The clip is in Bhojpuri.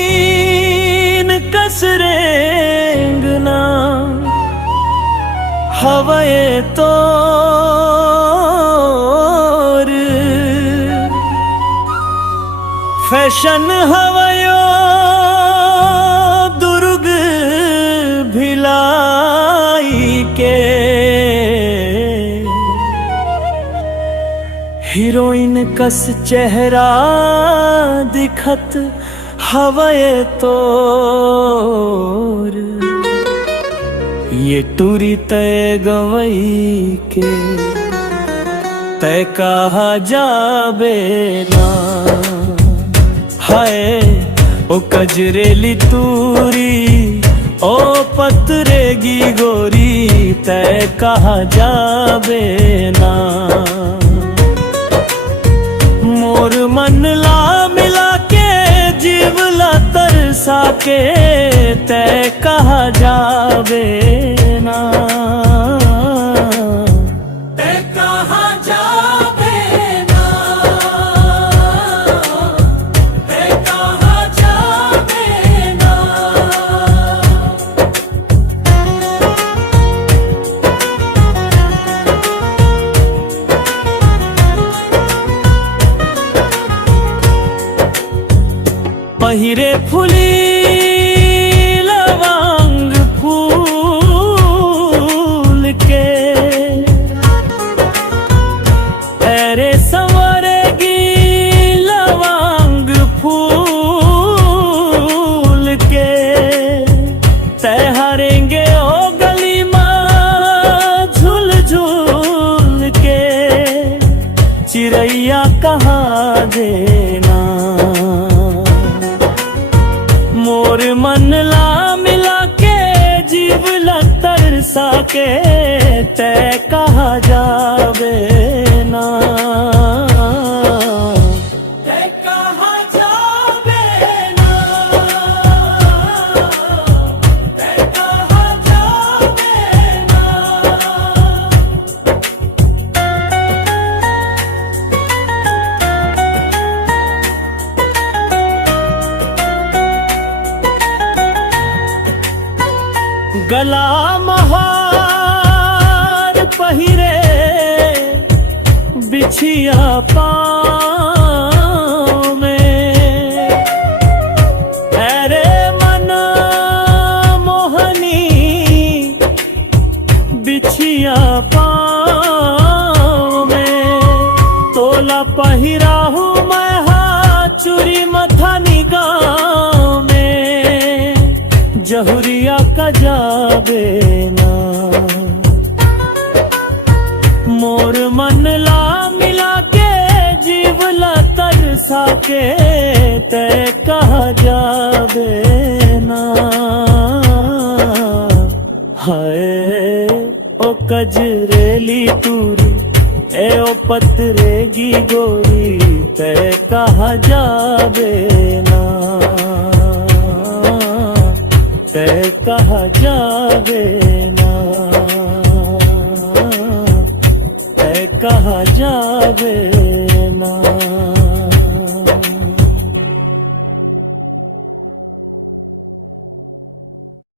रसपुरहीन कसरेंगना हवाए तोर फैशन हवायो दुर्ग भिलाई के हीरोइन कस चेहरा दिखत हवाए तोर ये टूरी तय गवई के तय कहा जाबे ना हाय ओ कजरेली तूरी ओ पतरेगी गोरी तय कहा जाबे ना मोर मन ला मिला के जीवला तरसा के तय कहा जाबे ना तय कहा जाबे ना तय कहा जाबे ना पहिरे फुली लवांग फूल के अरे संवरेगी लवांग फूल के तय हरेंगे ओ गली माँ झूल झूल के चिड़ैया कहा देना मोर मन ला मिला के जीवला तरसा के तय कहा जाबे ना तय कहा जाबे ना तय कहा जाबे ना गला महार पहिरे बिछिया पाँव में अरे मन मोहनी बिछिया पाँव में तोला पहिरा हूँ मैं चूरी मथानी गाँव में जहुरिया का जाबे ना मोर मन ला मिला के जीवला तरसा के तय कहा जाबे ना हाय ओ कजरेली तूरी ए ओ पतरेगी गोरी तय कहा जाबे ना तय कहा जाबे ना तय कहा जाबे